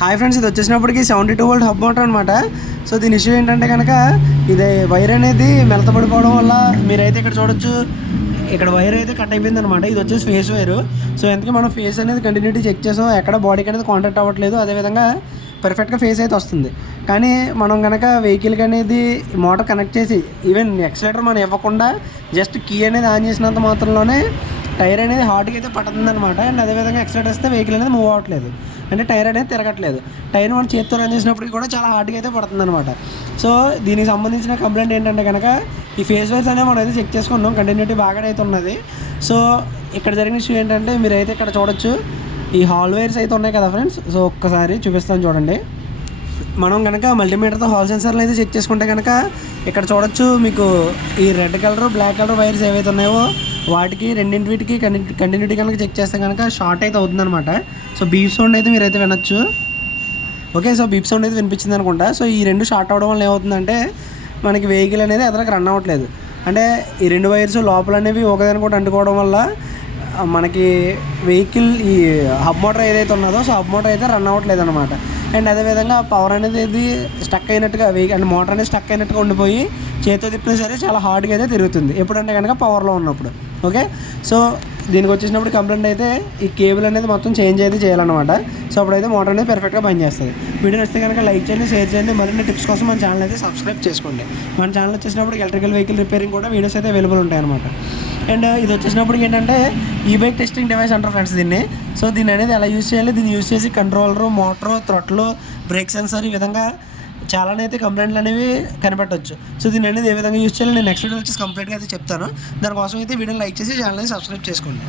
Hi friends ఇది వచ్చేసినప్పటికీ seventy two volt hub motor అనమాట so దీని ఇష్యూ ఏంటంటే కనుక ఇది వైర్ అనేది మెలతపడిపోవడం వల్ల మీరైతే ఇక్కడ చూడొచ్చు ఇక్కడ వైర్ అయితే కట్ అయిపోయింది అనమాట ఇది వచ్చేసి ఫేస్ వైర్. సో ఎందుకంటే మనం ఫేస్ అనేది కంటిన్యూటీ చెక్ చేసాం ఎక్కడ బాడీకి అనేది కాంటాక్ట్ అవ్వట్లేదు అదేవిధంగా పర్ఫెక్ట్గా ఫేస్ అయితే వస్తుంది. కానీ మనం కనుక వెహికల్కి అనేది మోటార్ కనెక్ట్ చేసి ఈవెన్ ఎక్సలేటర్ మనం ఇవ్వకుండా జస్ట్ కీ అనేది ఆన్ చేసినంత మాత్రంలోనే టైర్ అనేది హార్ట్కి అయితే పడుతుంది అనమాట అండ్ అదేవిధంగా ఎక్సలేటర్ వస్తే వెహికల్ అనేది మూవ్ అవ్వట్లేదు. అంటే టైర్ అనేది తిరగట్లేదు. టైర్ మనం చేతితో రన్ చేసినప్పటికి కూడా చాలా హార్డ్గా అయితే పడుతుంది అనమాట సో దీనికి సంబంధించిన కంప్లైంట్ ఏంటంటే కనుక ఈ ఫేస్ వైర్స్ అనేవి మనం అయితే చెక్ చేసుకున్నాం. కంటిన్యూటీ బాగానే అయితే ఉన్నది. సో ఇక్కడ జరిగిన ఇష్యూ ఏంటంటే మీరైతే ఇక్కడ చూడొచ్చు. ఈ హాల్ వైర్స్ అయితే ఉన్నాయి కదా ఫ్రెండ్స్? సో ఒక్కసారి చూపిస్తాను చూడండి. మనం కనుక మల్టీమీటర్తో హాల్ సెన్సర్లు అయితే చెక్ చేసుకుంటే కనుక ఇక్కడ చూడొచ్చు మీకు ఈ red colour black colour wires ఏవైతే ఉన్నాయో వాటికి రెండింటికి కంటిన్యూటీ కనుక చెక్ చేస్తే కనుక షార్ట్ అయితే అవుతుందన్నమాట. సో బీప్ సౌండ్ అయితే మీరైతే వినొచ్చు. ఓకే సో బీప్ సౌండ్ అయితే వినిపించింది అనుకుంటా. సో ఈ రెండు షార్ట్ అవడం వల్ల ఏమవుతుందంటే మనకి వెహికల్ అనేది ఎదరకు రన్ అవ్వట్లేదు. అంటే ఈ రెండు వైర్స్ లోపల అనేవి ఒకదానికొకటి అంటుకోవడం వల్ల మనకి వెహికల్ ఈ హబ్ మోటార్ ఏదైతే ఉన్నదో సో హబ్ మోటార్ అయితే రన్ అవ్వట్లేదు అనమాట అండ్ అదేవిధంగా పవర్ అనేది ఇది స్టక్ అయినట్టుగా వెహికల్ అంటే మోటార్ అనేది స్టక్ అయినట్టుగా ఉండిపోయి చేతితో తిప్పినా సరే చాలా హార్డ్గా అయితే తిరుగుతుంది. ఎప్పుడంటే కనుక పవర్లో ఉన్నప్పుడు. ఓకే? సో దీనికి వచ్చేసినప్పుడు కంప్లైంట్ అయితే ఈ కేబుల్ అనేది మొత్తం చేంజ్ అయితే చేయాలన్నమాట. సో అప్పుడైతే మోటార్ అనేది పర్ఫెక్ట్గా పనిచేస్తుంది. వీడియో నచ్చితే కనుక లైక్ చేయండి షేర్ చేయండి మరిన్ని టిప్స్ కోసం మన ఛానల్ అయితే సబ్స్క్రైబ్ చేసుకోండి. మన ఛానల్ వచ్చేసినప్పుడు ఎలక్ట్రికల్ వెహికల్ రిపేరింగ్ కూడా వీడియోస్ అయితే అవైలబుల్ ఉంటాయి అనమాట అండ్ ఇది వచ్చేసినప్పుడు ఏంటంటే ఈ బైక్ టెస్టింగ్ డివైస్ అంటారు ఫ్రెండ్స్ దీన్ని. సో దీన్ని అనేది ఎలా యూస్ చేయాలి? దీన్ని యూస్ చేసి controller motor throttle brake sensor ఈ విధంగా చాలానే అయితే కంప్లైంట్లు అనేవి కనిపెట్టవచ్చు సో దీని అనేది ఏ విధంగా యూజ్ చేయాలి నేను నెక్స్ట్ వీడియో వచ్చేసి కంప్లీట్గా అయితే చెప్తాను. దానికోసం అయితే వీడియోని లైక్ చేసి ఛానల్ని సబ్స్క్రైబ్ చేసుకోండి.